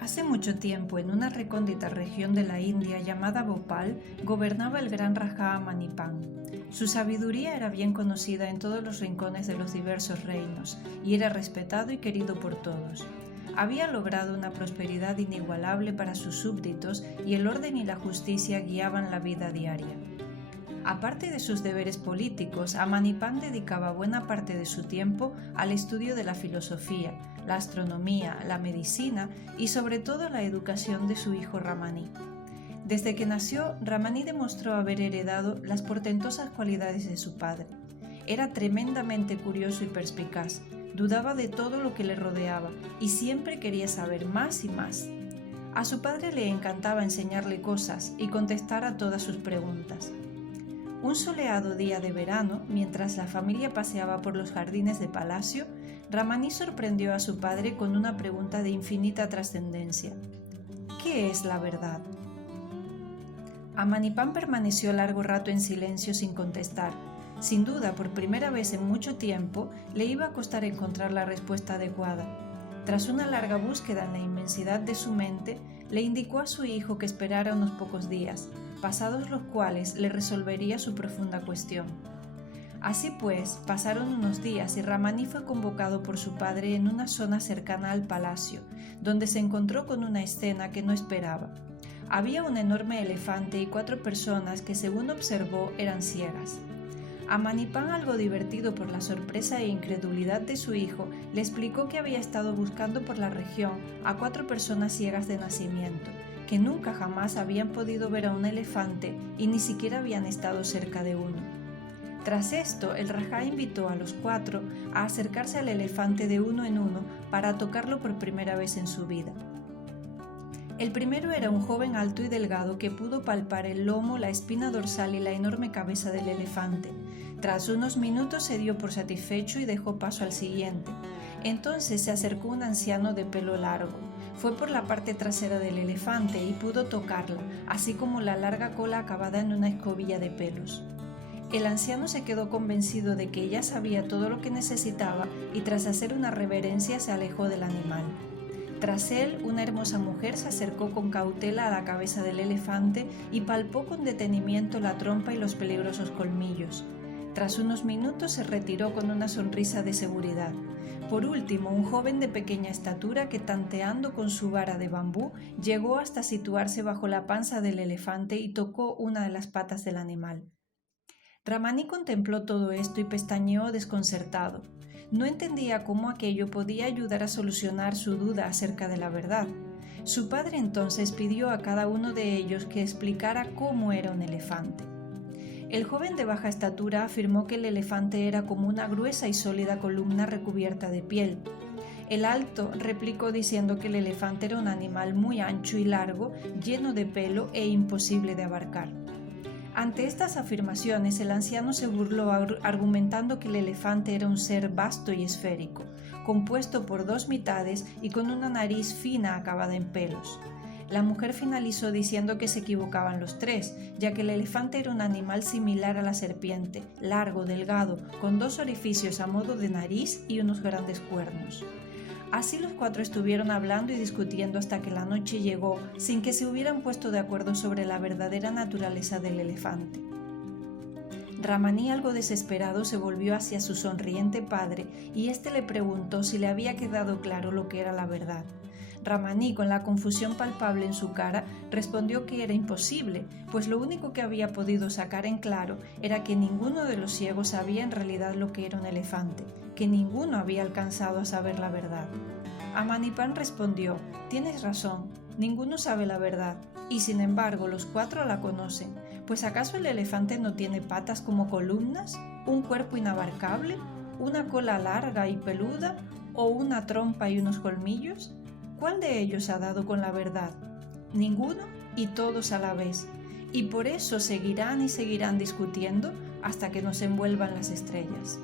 Hace mucho tiempo, en una recóndita región de la India llamada Bhopal, gobernaba el gran Rajá Amanipan. Su sabiduría era bien conocida en todos los rincones de los diversos reinos y era respetado y querido por todos. Había logrado una prosperidad inigualable para sus súbditos y el orden y la justicia guiaban la vida diaria. Aparte de sus deberes políticos, Amanipan dedicaba buena parte de su tiempo al estudio de la filosofía, la astronomía, la medicina y sobre todo la educación de su hijo Ramani. Desde que nació, Ramani demostró haber heredado las portentosas cualidades de su padre. Era tremendamente curioso y perspicaz, dudaba de todo lo que le rodeaba y siempre quería saber más y más. A su padre le encantaba enseñarle cosas y contestar a todas sus preguntas. Un soleado día de verano, mientras la familia paseaba por los jardines de palacio, Ramani sorprendió a su padre con una pregunta de infinita trascendencia. ¿Qué es la verdad? Amanipan permaneció largo rato en silencio sin contestar. Sin duda, por primera vez en mucho tiempo, le iba a costar encontrar la respuesta adecuada. Tras una larga búsqueda en la inmensidad de su mente, le indicó a su hijo que esperara unos pocos días, pasados los cuales le resolvería su profunda cuestión. Así pues, pasaron unos días y Ramani fue convocado por su padre en una zona cercana al palacio, donde se encontró con una escena que no esperaba. Había un enorme elefante y 4 personas que, según observó, eran ciegas. Amanipan, algo divertido por la sorpresa e incredulidad de su hijo, le explicó que había estado buscando por la región a 4 personas ciegas de nacimiento, que nunca jamás habían podido ver a un elefante y ni siquiera habían estado cerca de uno. Tras esto, el Rajá invitó a los 4 a acercarse al elefante de uno en uno para tocarlo por primera vez en su vida. El primero era un joven alto y delgado que pudo palpar el lomo, la espina dorsal y la enorme cabeza del elefante. Tras unos minutos se dio por satisfecho y dejó paso al siguiente. Entonces se acercó un anciano de pelo largo. Fue por la parte trasera del elefante y pudo tocarla, así como la larga cola acabada en una escobilla de pelos. El anciano se quedó convencido de que ya sabía todo lo que necesitaba y tras hacer una reverencia se alejó del animal. Tras él, una hermosa mujer se acercó con cautela a la cabeza del elefante y palpó con detenimiento la trompa y los peligrosos colmillos. Tras unos minutos se retiró con una sonrisa de seguridad. Por último, un joven de pequeña estatura que, tanteando con su vara de bambú, llegó hasta situarse bajo la panza del elefante y tocó una de las patas del animal. Ramani contempló todo esto y pestañeó desconcertado. No entendía cómo aquello podía ayudar a solucionar su duda acerca de la verdad. Su padre entonces pidió a cada uno de ellos que explicara cómo era un elefante. El joven de baja estatura afirmó que el elefante era como una gruesa y sólida columna recubierta de piel. El alto replicó diciendo que el elefante era un animal muy ancho y largo, lleno de pelo e imposible de abarcar. Ante estas afirmaciones, el anciano se burló argumentando que el elefante era un ser vasto y esférico, compuesto por 2 mitades y con una nariz fina acabada en pelos. La mujer finalizó diciendo que se equivocaban los 3, ya que el elefante era un animal similar a la serpiente, largo, delgado, con 2 orificios a modo de nariz y unos grandes cuernos. Así los 4 estuvieron hablando y discutiendo hasta que la noche llegó, sin que se hubieran puesto de acuerdo sobre la verdadera naturaleza del elefante. Ramani, algo desesperado, se volvió hacia su sonriente padre y éste le preguntó si le había quedado claro lo que era la verdad. Ramani, con la confusión palpable en su cara, respondió que era imposible, pues lo único que había podido sacar en claro era que ninguno de los ciegos sabía en realidad lo que era un elefante, que ninguno había alcanzado a saber la verdad. Amanipan respondió: «Tienes razón, ninguno sabe la verdad, y sin embargo los 4 la conocen, pues ¿acaso el elefante no tiene patas como columnas, un cuerpo inabarcable, una cola larga y peluda, o una trompa y unos colmillos? ¿Cuál de ellos ha dado con la verdad? Ninguno y todos a la vez, y por eso seguirán y seguirán discutiendo hasta que nos envuelvan las estrellas».